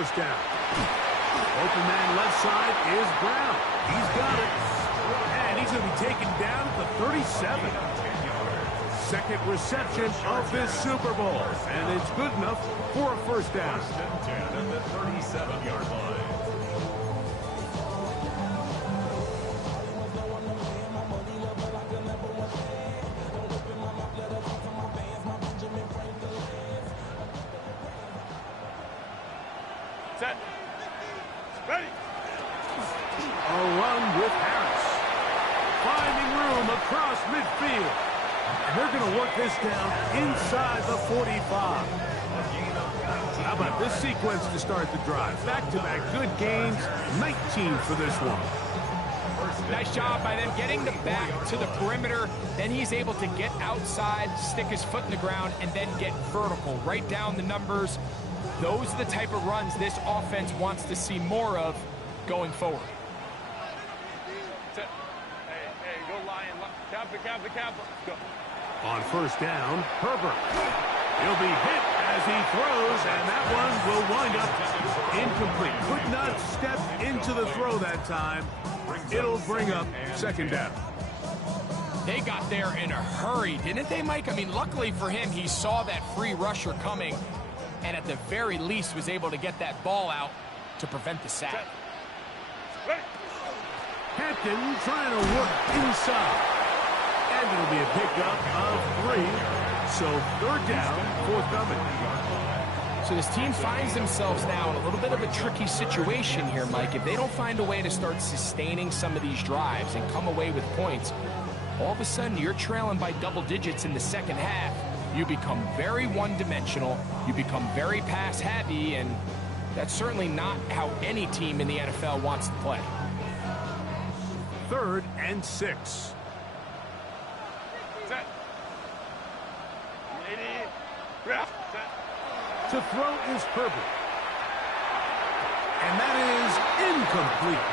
first down. Open man left side is Brown. He's got it. And he's going to be taken down at the 37. Second reception of this Super Bowl. And it's good enough for a first down. First and 10 at the 37-yard line. Set. Ready. A run with Harris. Finding room across midfield. And they're going to work this down inside the 45. How about this sequence to start the drive? Back-to-back good gains. 19 for this one. Nice job by them getting the back to the perimeter. Then he's able to get outside, stick his foot in the ground, and then get vertical. Right down the numbers. Those are the type of runs this offense wants to see more of going forward. Set. Hey, go Lion. Cap. Go. On first down, Herbert. He'll be hit as he throws, and that one will wind up incomplete. Could not step into the throw that time. It'll bring up second down. They got there in a hurry, didn't they, Mike? I mean, luckily for him, he saw that free rusher coming, and at the very least was able to get that ball out to prevent the sack. Ready. Hampton trying to work inside. And it'll be a pickup of 3. So third down, forthcoming. So this team finds themselves now in a little bit of a tricky situation here, Mike. If they don't find a way to start sustaining some of these drives and come away with points, all of a sudden you're trailing by double digits in the second half. You become very one-dimensional. You become very pass-heavy, and that's certainly not how any team in the NFL wants to play. 3rd and 6. Set. Lady. Set. To throw is Herbert. And that is incomplete.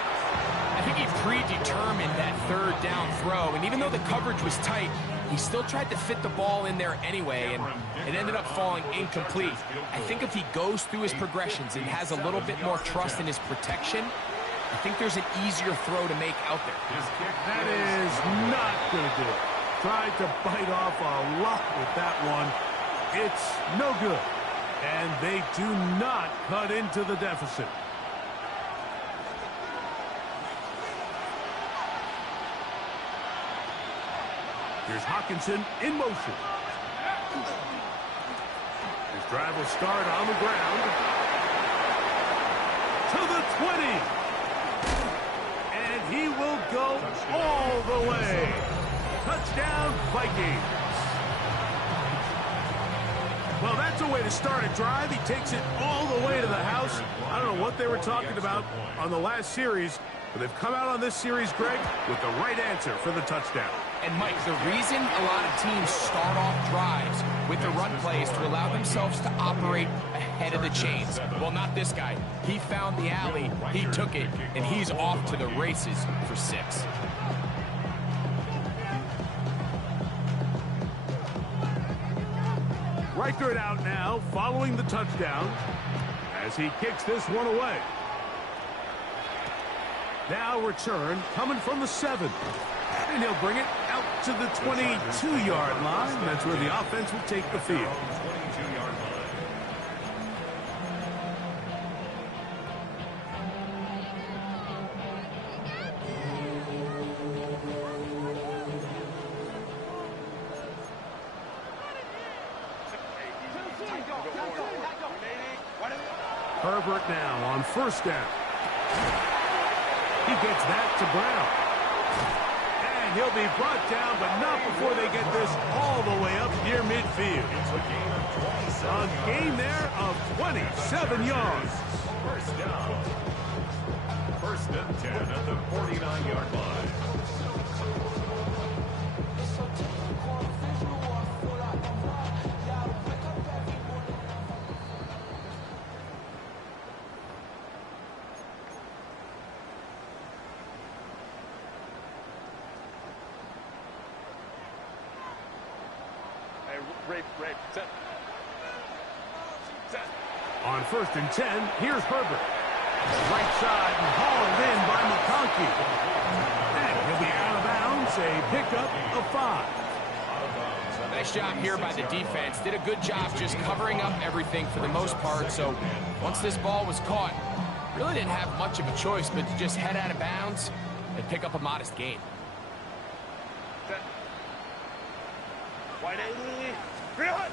I think he predetermined that third down throw, and even though the coverage was tight, he still tried to fit the ball in there anyway, and it ended up falling incomplete. I think if he goes through his progressions and has a little bit more trust in his protection, I think there's an easier throw to make out there. That is not going to do it. Tried to bite off a lot with that one. It's no good. And they do not cut into the deficit. Here's Hockenson in motion. His drive will start on the ground. To the 20. And he will go all the way. Touchdown, Vikings. Well, that's a way to start a drive. He takes it all the way to the house. I don't know what they were talking about on the last series, but they've come out on this series, Greg, with the right answer for the touchdown. And, Mike, the reason a lot of teams start off drives with the run play is to allow themselves to operate ahead of the chains. Well, not this guy. He found the alley, he took it, and he's off to the races for 6. Reichert out now, following the touchdown, as he kicks this one away. Now return, coming from the 7. And he'll bring it out to the 22-yard line. That's where the offense will take the field. 22-yard line. Herbert now on first down. He gets that to Brown. And he'll be brought down, but not before they get this all the way up near midfield. A gain there of 27 yards. First down. First and 10 at the 49-yard line. Rape. Set. On 1st and 10, here's Herbert. Right side and hauled in by McConkey. And he'll be out of bounds, a pickup of 5. Nice job here by the defense. Did a good job just covering up everything for the most part. So once this ball was caught, really didn't have much of a choice but to just head out of bounds and pick up a modest gain. Wide 80. Real hot.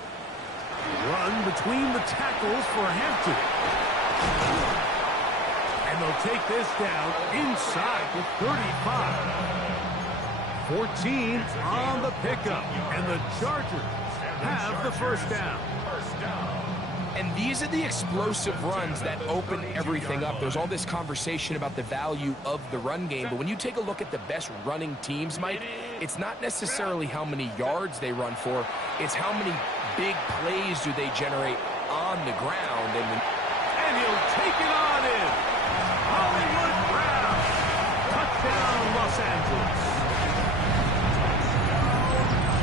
Run between the tackles for Hampton. And they'll take this down inside the 35. 14 on the pickup. And the Chargers have the first down. And these are the explosive runs that open everything up. There's all this conversation about the value of the run game, but when you take a look at the best running teams, Mike, it's not necessarily how many yards they run for, it's how many big plays do they generate on the ground. And he'll take it on in. Hollywood Brown. Touchdown, Los Angeles.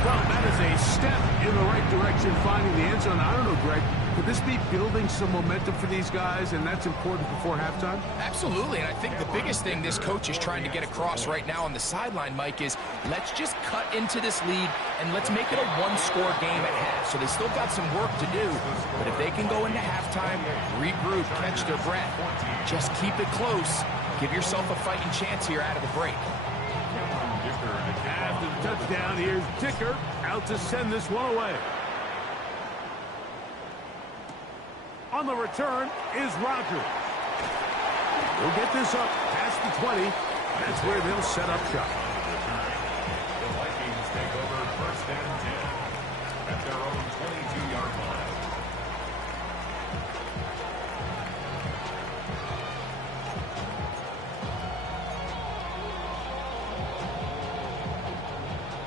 Well, that is a step in the right direction, finding the end zone. I don't know, Greg. Could this be building some momentum for these guys, and that's important before halftime? Absolutely, and I think the biggest thing this coach is trying to get across right now on the sideline, Mike, is let's just cut into this lead and let's make it a one-score game at half. So they still got some work to do, but if they can go into halftime, regroup, catch their breath, just keep it close, give yourself a fighting chance here out of the break. After the touchdown, here's Dicker out to send this one away. On the return is Rodgers. He'll get this up past the 20. That's where they'll set up shop. The Vikings take over 1st and 10 at their own 22-yard line.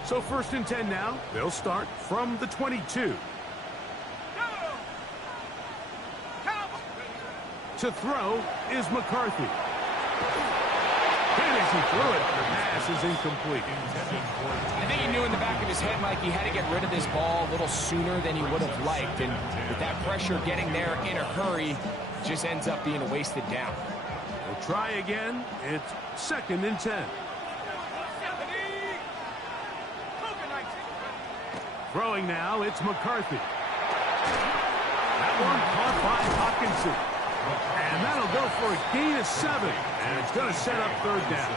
So 1st and 10 now. They'll start from the 22. To throw is McCarthy. And as he threw it, the pass is incomplete. I think he knew in the back of his head, Mike, he had to get rid of this ball a little sooner than he would have liked. And with that pressure getting there in a hurry, just ends up being a wasted down. We'll try again. It's 2nd and 10. Throwing now, it's McCarthy. That one caught by Hockenson. And that'll go for a gain of 7. And it's going to set up 3rd down.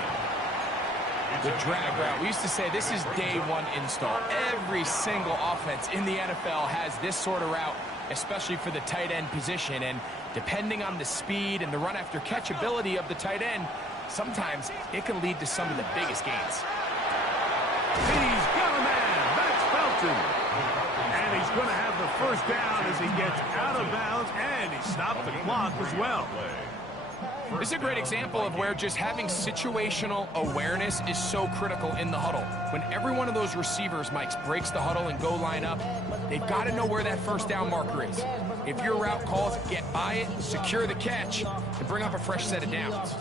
The drag route. We used to say this is day one install. Every single offense in the NFL has this sort of route, especially for the tight end position. And depending on the speed and the run after catch ability of the tight end, sometimes it can lead to some of the biggest gains. He's got a man. That's Felton. And he's going to have the 1st down as he gets out of bounds, and he stopped the clock as well. This is a great example of where just having situational awareness is so critical in the huddle. When every one of those receivers, Mike, breaks the huddle and go line up, they've got to know where that 1st down marker is. If your route calls, get by it, secure the catch, and bring up a fresh set of downs.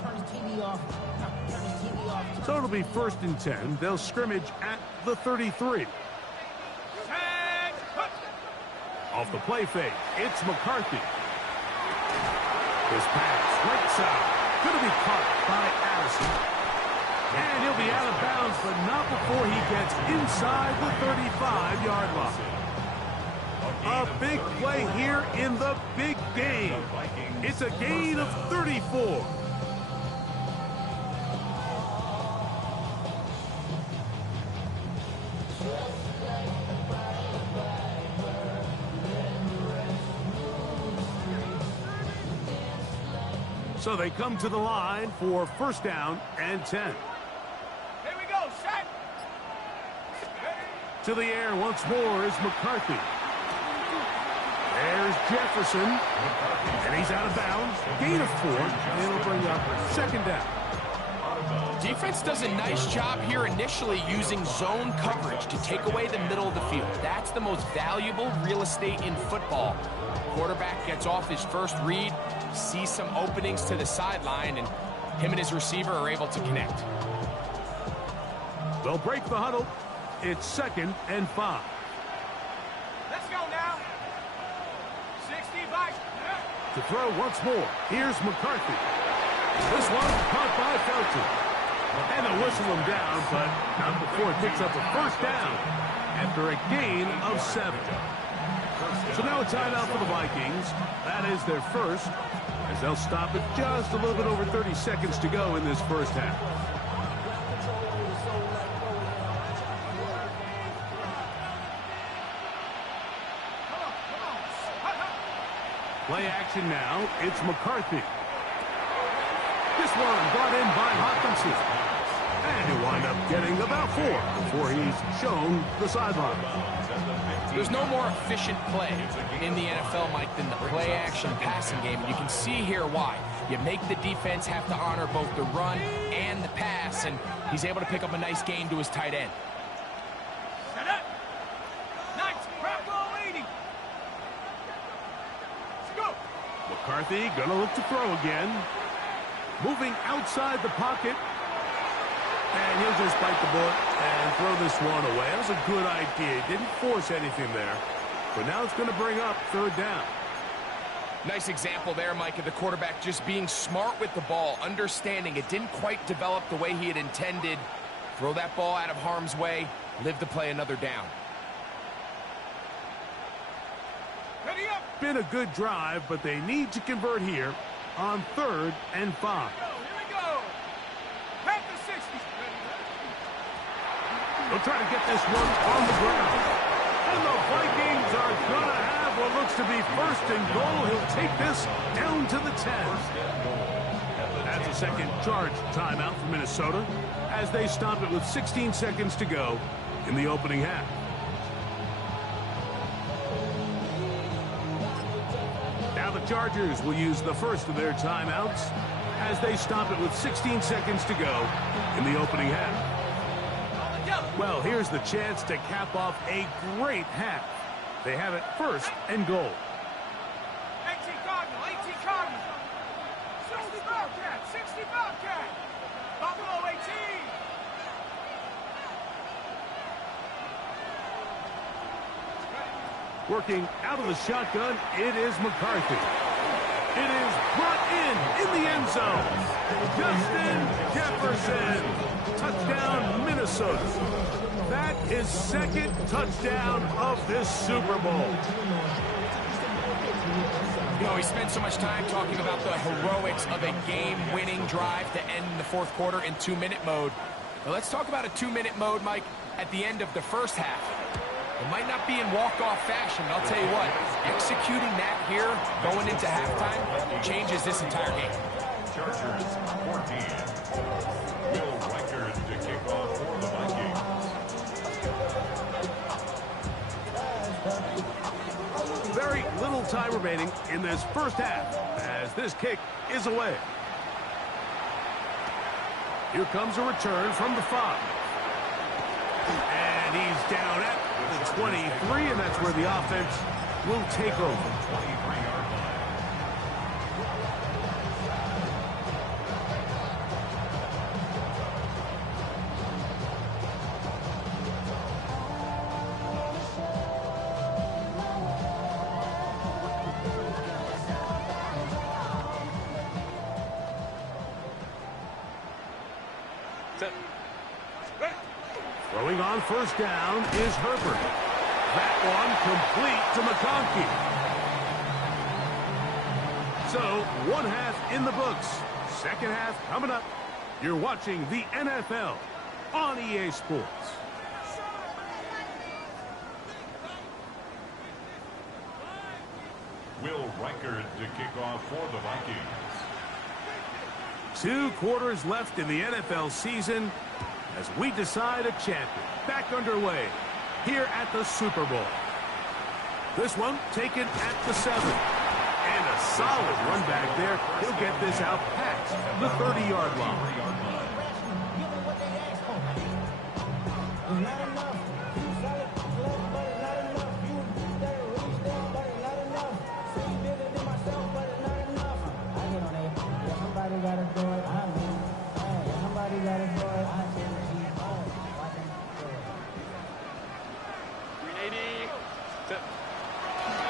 So it'll be 1st and 10. They'll scrimmage at the 33. Off the play fake, it's McCarthy. This pass, right side, going to be caught by Addison. And he'll be out of bounds, but not before he gets inside the 35-yard line. A big play here in the big game. It's a gain of 34. So they come to the line for 1st down and 10. Here we go, set. To the air once more is McCarthy. There's Jefferson. And he's out of bounds. Gain of 4. And it'll bring up 2nd down. Defense does a nice job here initially using zone coverage to take away the middle of the field. That's the most valuable real estate in football. Quarterback gets off his first read, sees some openings to the sideline, and him and his receiver are able to connect. They'll break the huddle. It's 2nd and 5. Let's go now. 65. To throw once more. Here's McCarthy. This one caught by Felton. And they'll whistle him down, but not before it picks up a first down after a gain of 7. So now a timeout for the Vikings. That is their first, as they'll stop it just a little bit over 30 seconds to go in this first half. Play action now. It's McCarthy. This one brought in by Hawkinson. And he'll wind up getting about 4 before he's shown the sideline. There's no more efficient play in the NFL, Mike, than the play-action passing game. And you can see here why. You make the defense have to honor both the run and the pass, and he's able to pick up a nice gain to his tight end. Set up. Nice. Crack ball 80. Let's go. McCarthy going to look to throw again. Moving outside the pocket. And he'll just bite the bullet and throw this one away. That was a good idea. Didn't force anything there. But now it's going to bring up third down. Nice example there, Mike, of the quarterback just being smart with the ball, understanding it didn't quite develop the way he had intended. Throw that ball out of harm's way, live to play another down. Ready up. Been a good drive, but they need to convert here on 3rd and 5. Here we go. Pack the 60. They'll try to get this one on the ground. And the Vikings are going to have what looks to be 1st and goal. He'll take this down to the 10. That's a second charge timeout for Minnesota as they stop it with 16 seconds to go in the opening half. Now the Chargers will use the first of their timeouts as they stop it with 16 seconds to go in the opening half. Well, here's the chance to cap off a great half. They have it 1st and goal. 18 Cardinal, 18 Cardinal. 60 Bobcat, 60 Bobcat. Buffalo 18. Working out of the shotgun, it is McCarthy. It is brought in the end zone. Justin Jefferson. Touchdown, Minnesota. That is 2nd touchdown of this Super Bowl. You know, we spent so much time talking about the heroics of a game-winning drive to end the 4th quarter in 2-minute mode. Now let's talk about a 2-minute mode, Mike, at the end of the first half. It might not be in walk-off fashion, but I'll tell you what, executing that here, going into halftime, changes this entire game. Chargers 14. Will Reichard to kick off for the Vikings. Very little time remaining in this first half as this kick is away. Here comes a return from the 5. And he's down at the 23, and that's where the offense will take over. 23-yard line. Throwing on first down is Herbert. That one complete to McConkey. So, 1 half in the books. 2nd half coming up. You're watching the NFL on EA Sports. Will Reichard to kick off for the Vikings. 2 quarters left in the NFL season as we decide a champion. Back underway here at the Super Bowl. This one taken at the 7. And a solid run back there. He'll get this out past the 30-yard line.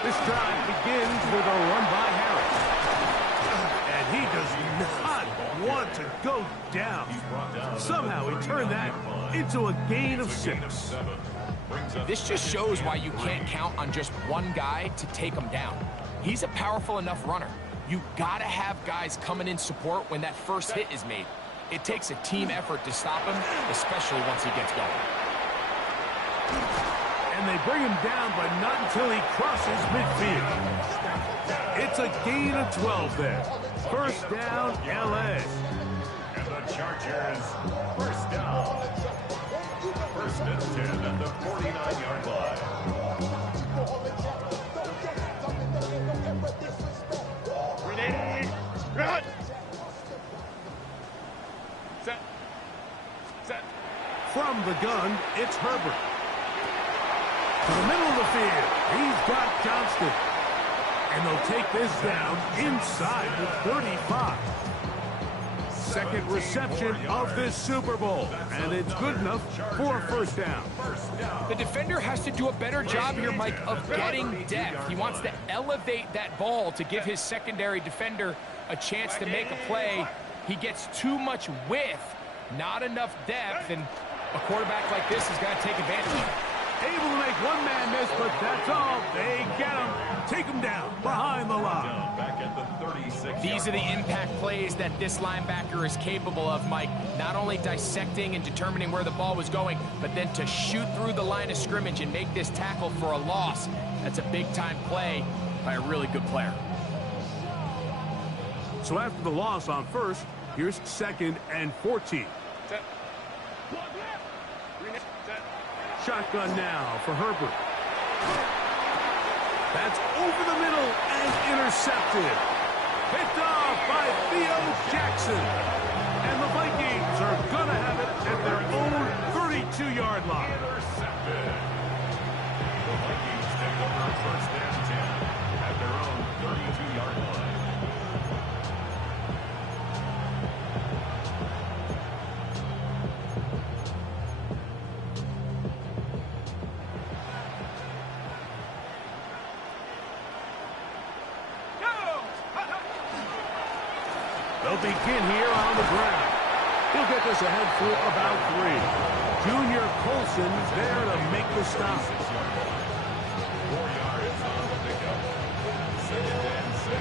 This drive begins with a run by Harris. about to go down. Somehow he turned that into a gain of 6. This just shows why you can't count on just one guy to take him down. He's a powerful enough runner. You gotta have guys coming in support when that first hit is made. It takes a team effort to stop him, especially once he gets going. And they bring him down, but not until he crosses midfield. It's a gain of 12 there. First down, LA. And the Chargers, first down. First and 10 at the 49-yard line. Ready, run! Set. Set. From the gun, it's Herbert. To the middle of the field, he's got Johnston. And they'll take this down inside the 35. Second reception of this Super Bowl, and it's good enough for a first down. The defender has to do a better job here, Mike, of getting depth. He wants to elevate that ball to give his secondary defender a chance to make a play. He gets too much width, not enough depth, and a quarterback like this is going to take advantage. Able to make one man miss, but that's all. They get him. Take him down behind the line. Back at the 36. These are the impact plays that this linebacker is capable of, Mike. Not only dissecting and determining where the ball was going, but then to shoot through the line of scrimmage and make this tackle for a loss. That's a big-time play by a really good player. So after the loss on first, here's second and 14. Set. Shotgun now for Herbert. That's over the middle and intercepted. Picked off by Theo Jackson. And the Vikings are going to have it at their own 32-yard line. Intercepted. The Vikings take over first and 10 at their own 32-yard line. They'll begin here on the ground. He'll get this ahead for about 3. Junior Colson there to make the stop. 4 yards on the pickup. Second and 6.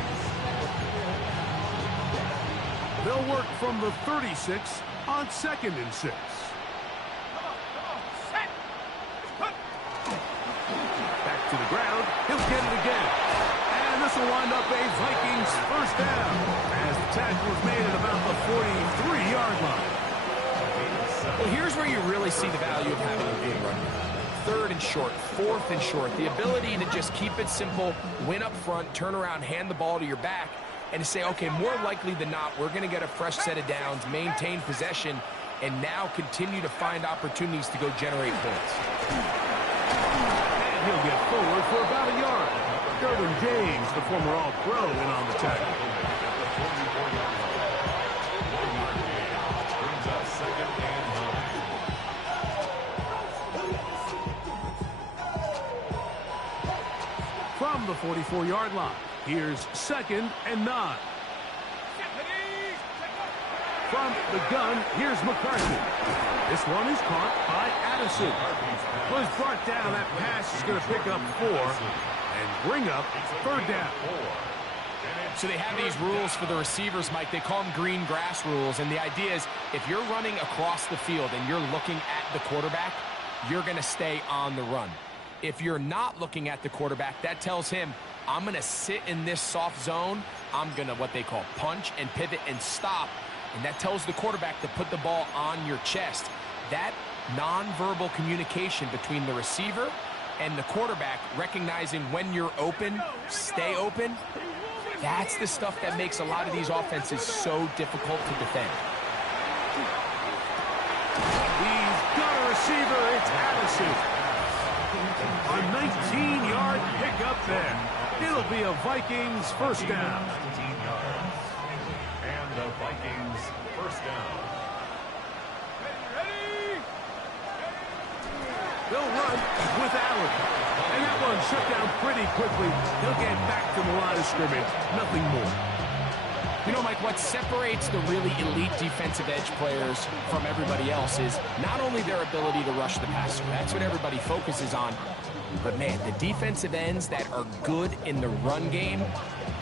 They'll work from the 36 on second and 6. Back to the ground. He'll get it again. And this will wind up a Vikings first down as the tackle is made at about the 43-yard line. Well, here's where you really see the value of having a good run. Third and short, fourth and short. The ability to just keep it simple, win up front, turn around, hand the ball to your back, and to say, okay, more likely than not, we're going to get a fresh set of downs, maintain possession, and now continue to find opportunities to go generate points. And he'll get forward for about a yard. Derwin James, the former All-Pro, in on the tackle. Brings up second and 9. From the 44-yard line, here's second and 9. From the gun, here's McCarthy. This one is caught by Addison. Was brought down. That pass is going to pick up 4 and bring up third down. So they have these rules for the receivers, Mike. They call them green grass rules, and the idea is if you're running across the field and you're looking at the quarterback, you're going to stay on the run. If you're not looking at the quarterback, that tells him, I'm going to sit in this soft zone. I'm going to what they call punch and pivot and stop. And that tells the quarterback to put the ball on your chest. That nonverbal communication between the receiver and the quarterback, recognizing when you're open, stay open, that's the stuff that makes a lot of these offenses so difficult to defend. He's got a receiver. It's Addison. A 19-yard pickup there. It'll be a Vikings first down. 19 yards. And the Vikings first down. They'll run with Allen. And that one shut down pretty quickly. He'll get back to the line of scrimmage. Nothing more. You know, Mike, what separates the really elite defensive edge players from everybody else is not only their ability to rush the passer. That's what everybody focuses on. But, man, the defensive ends that are good in the run game,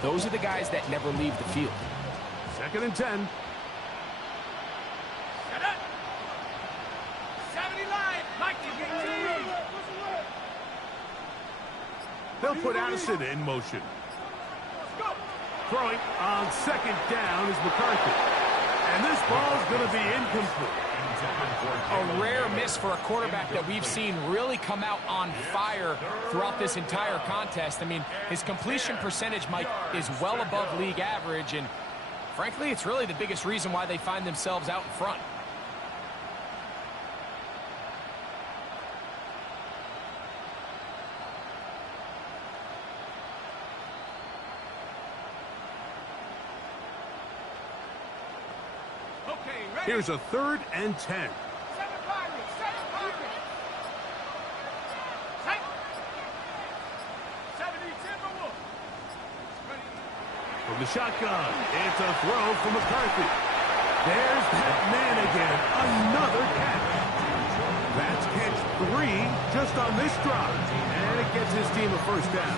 those are the guys that never leave the field. 2nd and 10. They'll put Addison in motion. Throwing on 2nd down is McCarthy. And this ball's going to be incomplete. A rare miss for a quarterback that we've seen really come out on fire throughout this entire contest. I mean, his completion percentage, Mike, is well above league average, and frankly, it's really the biggest reason why they find themselves out in front. Here's a 3rd and 10. From the shotgun, it's a throw from McCarthy. There's that man again, another catch. That's catch 3 just on this drive, and it gets his team a 1st down.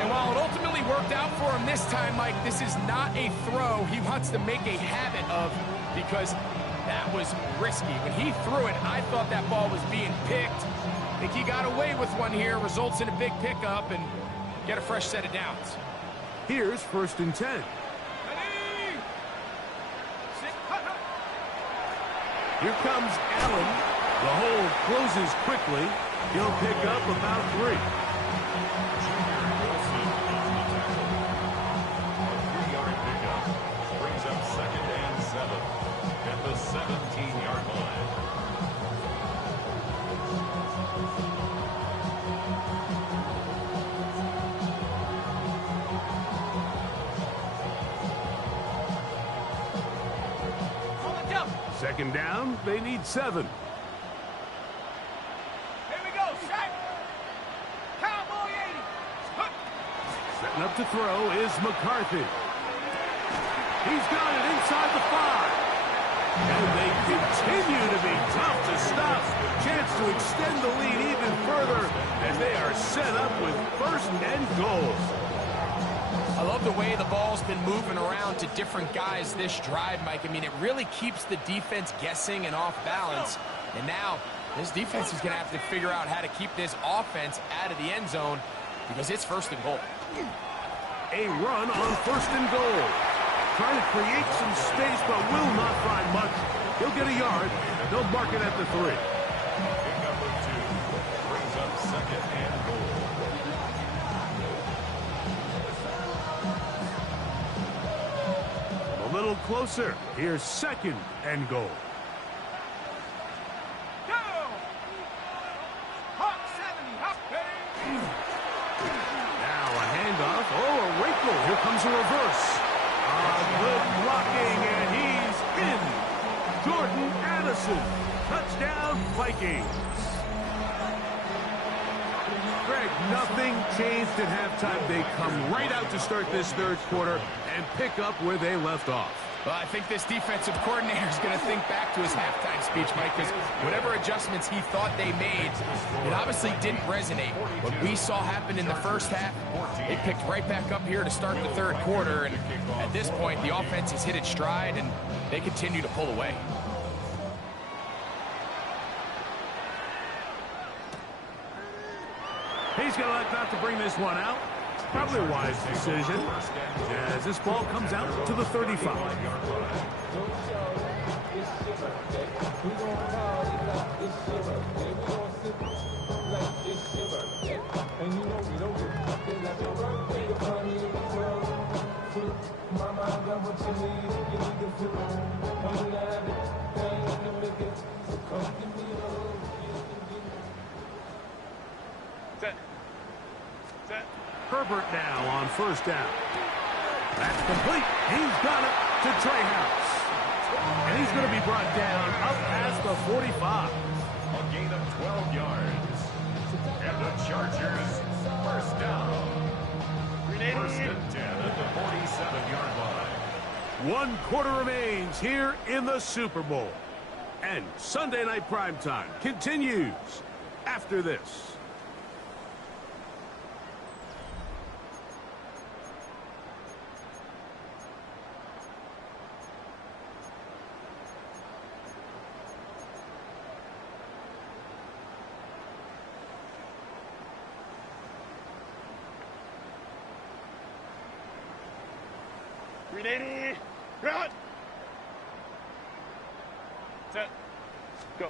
And while it ultimately worked out for him this time, Mike, this is not a throw he wants to make a habit of, because that was risky. When he threw it, I thought that ball was being picked. I think he got away with one here, results in a big pickup, and get a fresh set of downs. Here's 1st and 10. Here comes Allen. The hole closes quickly. He'll pick up about 3. Brings up 2nd and 7 at the 17-yard line. Second down, they need 7. Here we go, Shaq. Cowboy 80. Setting up to throw is McCarthy. He's got it inside the 5. And they continue to be tough to stop. Chance to extend the lead even further as they are set up with 1st and goal. I love the way the ball's been moving around to different guys this drive, Mike. I mean, it really keeps the defense guessing and off balance. And now, this defense is going to have to figure out how to keep this offense out of the end zone because it's 1st and goal. A run on 1st and goal. Trying to create some space, but will not find much. He'll get a yard. They'll mark it at the 3. Pick number 2 brings up 2nd and goal. A little closer. Here's 2nd and goal. Go! Hawk 70, Hawk 80. Now a handoff. Oh, a wrinkle. Here comes a reverse. Good blocking, and he's in. Jordan Addison. Touchdown, Vikings. Greg, nothing changed at halftime. They come right out to start this 3rd quarter and pick up where they left off. Well, I think this defensive coordinator is going to think back to his halftime speech, Mike, because whatever adjustments he thought they made, it obviously didn't resonate. What we saw happen in the 1st half, they picked right back up here to start the 3rd quarter, and at this point, the offense has hit its stride, and they continue to pull away. He's going to elect not to bring this one out. Probably a wise decision as this ball comes out to the 35. Set. Herbert now on 1st down. That's complete. He's got it to Trey House. And he's going to be brought down up past the 45. A gain of 12 yards. And the Chargers, 1st down. 1st and 10 at the 47-yard line. 1 quarter remains here in the Super Bowl. And Sunday Night Primetime continues after this. Ready, run! Set, go.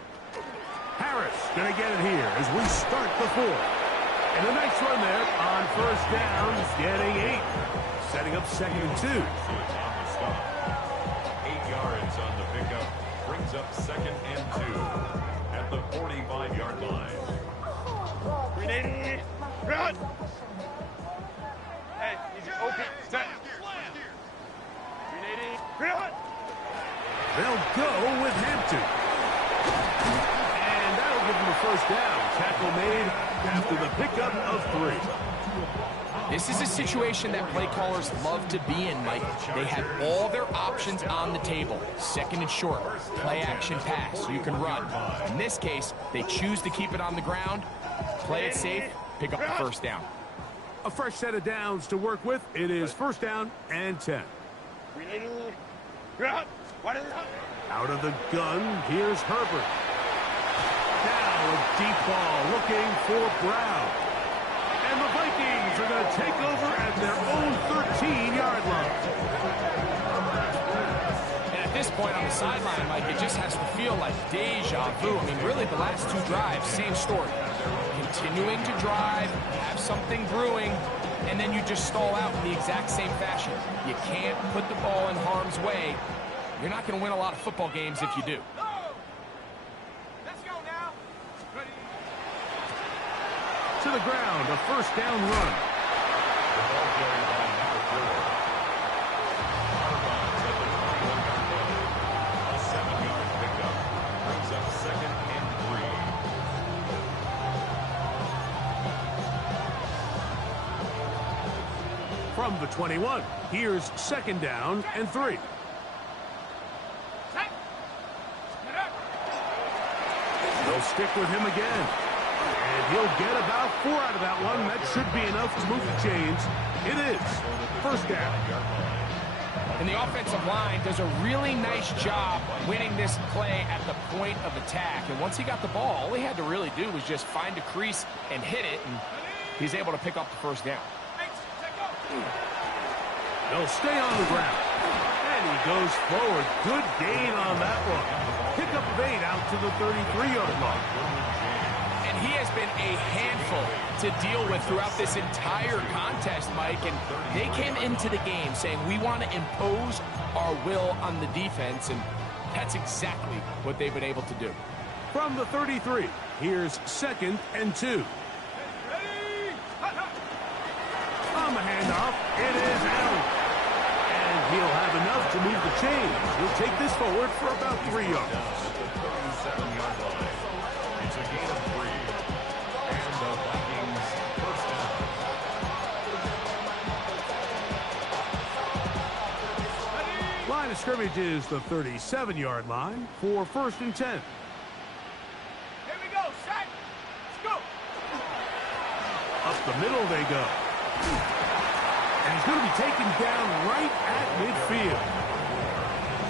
Harris going to get it here as we start the fourth. And a nice run there on first down, getting 8. Setting up 2nd and 2. On the stop. 8 yards on the pickup. Brings up 2nd and 2 at the 45-yard line. Ready, run! Hey, easy, open, set. Ready, run! They'll go with Hampton. And that'll give them a first down. Tackle made after the pickup of 3. This is a situation that play callers love to be in, Mike. They have all their options on the table. 2nd and short, play action pass, so you can run. In this case, they choose to keep it on the ground, play it safe, pick up the first down. A fresh set of downs to work with. It is first down and 10. Ready, run! What is up? Out of the gun, here's Herbert. Now a deep ball looking for Brown. And the Vikings are going to take over at their own 13-yard line. And at this point on the sideline, Mike, it just has to feel like deja vu. I mean, really, the last 2 drives, same story. Continuing to drive, have something brewing, and then you just stall out in the exact same fashion. You can't put the ball in harm's way. You're not going to win a lot of football games if you do. Let's go now. Ready. To the ground, a first down run. The ball carried by number 4. Armons at the 21-yard line. A 7-yard pickup. Brings up 2nd and 3. From the 21, here's 2nd down and 3. Set. Get up. They'll stick with him again. And he'll get about 4 out of that one. That should be enough to move the chains. It is first down. And the offensive line does a really nice job winning this play at the point of attack. And once he got the ball, all he had to really do was just find a crease and hit it, and he's able to pick up the first down. They'll stay on the ground. And he goes forward. Good gain on that one. Pick up of 8 out to the 33-yard line. And he has been a handful to deal with throughout this entire contest, Mike. And they came into the game saying, we want to impose our will on the defense. And that's exactly what they've been able to do. From the 33, here's 2nd and 2. On the handoff, it is Allen. And he'll have enough to move the chains. He'll take this forward for about 3 yards. At the 37-yard line. It's a gain of 3. And the Vikings first down. Line of scrimmage is the 37-yard line for 1st and 10. Here we go, set. Let's go. Up the middle they go. And he's going to be taken down right at midfield.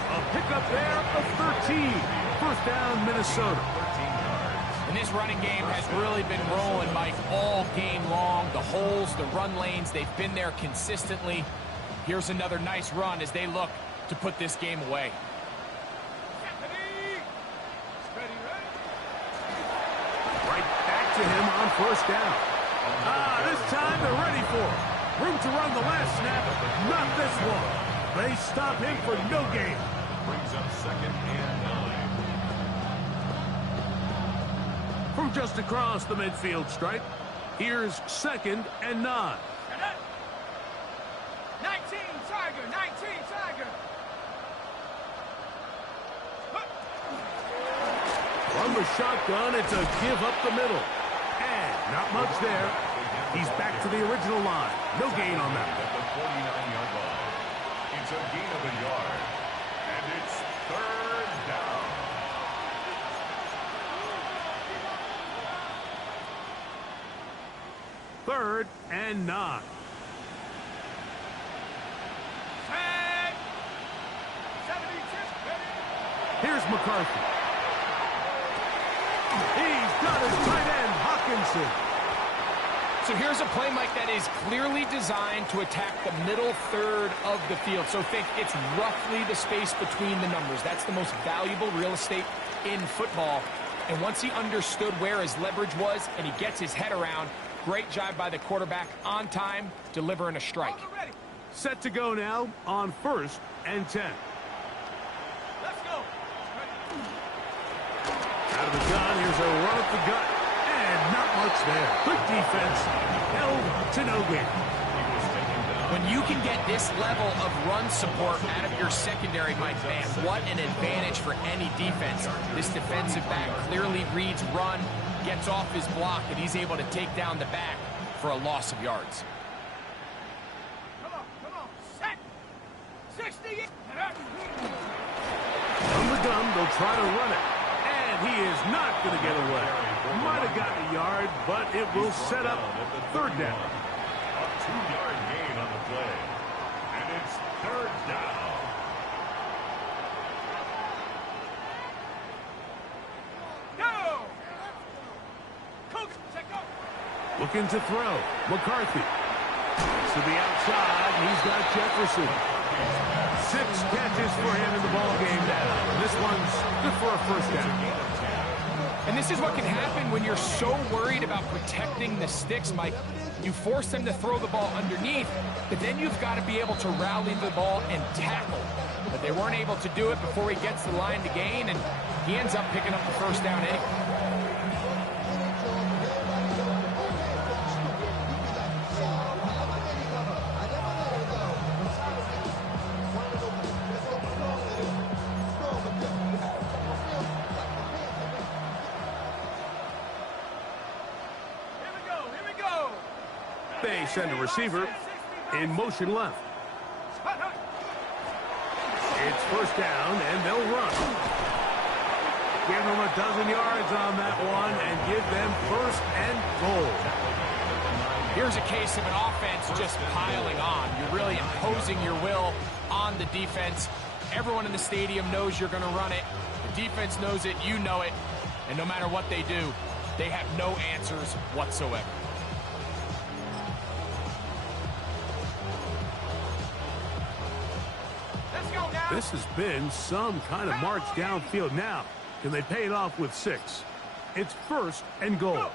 A pickup there of 13. First down, Minnesota. 13 yards. And this running game has really been rolling, Mike, all game long. The holes, the run lanes, they've been there consistently. Here's another nice run as they look to put this game away. Right back to him on first down. This time they're ready for it. Room to run the last snap, not this one. They stop him for no gain. Brings up 2nd and 9. From just across the midfield stripe, here's 2nd and 9. 19 Tiger, 19 Tiger. From the shotgun, it's a give up the middle. And not much there. He's back to the original line. No gain on that. At the 49-yard line. It's a gain of a yard. And it's third down. Third and 9. Set. 76. Here's McCarthy. He's got his tight end, Hockenson. So here's a play, Mike, that is clearly designed to attack the middle third of the field. So think it's roughly the space between the numbers. That's the most valuable real estate in football. And once he understood where his leverage was and he gets his head around, great job by the quarterback on time, delivering a strike. Set to go now on 1st and 10. Let's go. Out of the gun, here's a run up the gut. And not much there. Good defense. Held to no gain. When you can get this level of run support out of your secondary, Mike, man, what an advantage for any defense. This defensive back clearly reads run, gets off his block, and he's able to take down the back for a loss of yards. Come on. Set. 60. On the gun, they'll try to run it. And he is not going to get away. Might have gotten a yard, but it will set up third down. A 2-yard gain on the play. And it's third down. Go. Coach, check out. Looking to throw. McCarthy. To the outside. He's got Jefferson. 6 catches for him in the ball game now. This one's good for a first down. And this is what can happen when you're so worried about protecting the sticks, Mike. You force them to throw the ball underneath, but then you've got to be able to rally the ball and tackle. But they weren't able to do it before he gets the line to gain, and he ends up picking up the first down anyway. They send a receiver in motion left. It's first down, and they'll run. Give them a dozen yards on that one and give them first and goal. Here's a case of an offense just piling on. You're really imposing your will on the defense. Everyone in the stadium knows you're going to run it. The defense knows it, you know it. And no matter what they do, they have no answers whatsoever. This has been some kind of march downfield. Now, can they pay it off with 6? It's first and goal.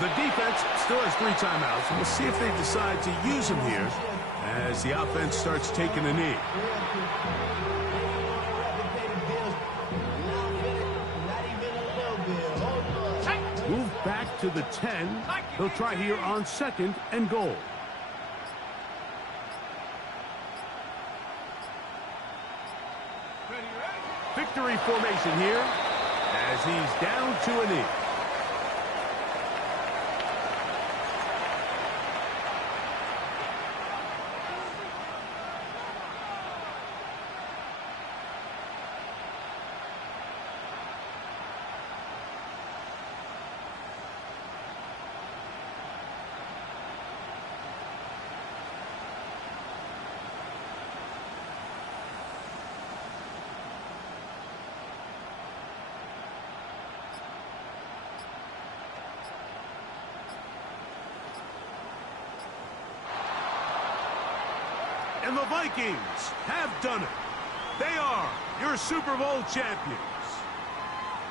The defense still has 3 timeouts, and we'll see if they decide to use them here as the offense starts taking a knee. Move back to the 10. They'll try here on 2nd and goal. Victory formation here as he's down to a knee. And the Vikings have done it. They are your Super Bowl champions.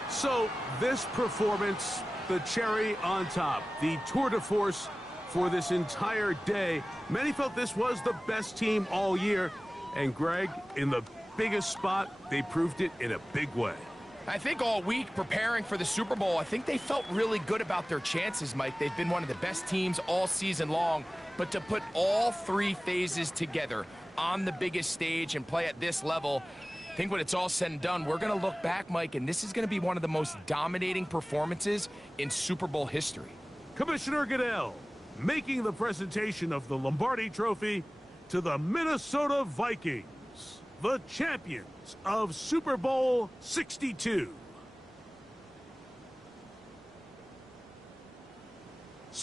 So this performance, the cherry on top, the tour de force for this entire day. Many felt this was the best team all year. And Greg, in the biggest spot, they proved it in a big way. I think all week preparing for the Super Bowl, I think they felt really good about their chances, Mike. They've been one of the best teams all season long. But to put all 3 phases together on the biggest stage and play at this level, I think when it's all said and done, we're going to look back, Mike, and this is going to be one of the most dominating performances in Super Bowl history. Commissioner Goodell making the presentation of the Lombardi Trophy to the Minnesota Vikings, the champions of Super Bowl 62.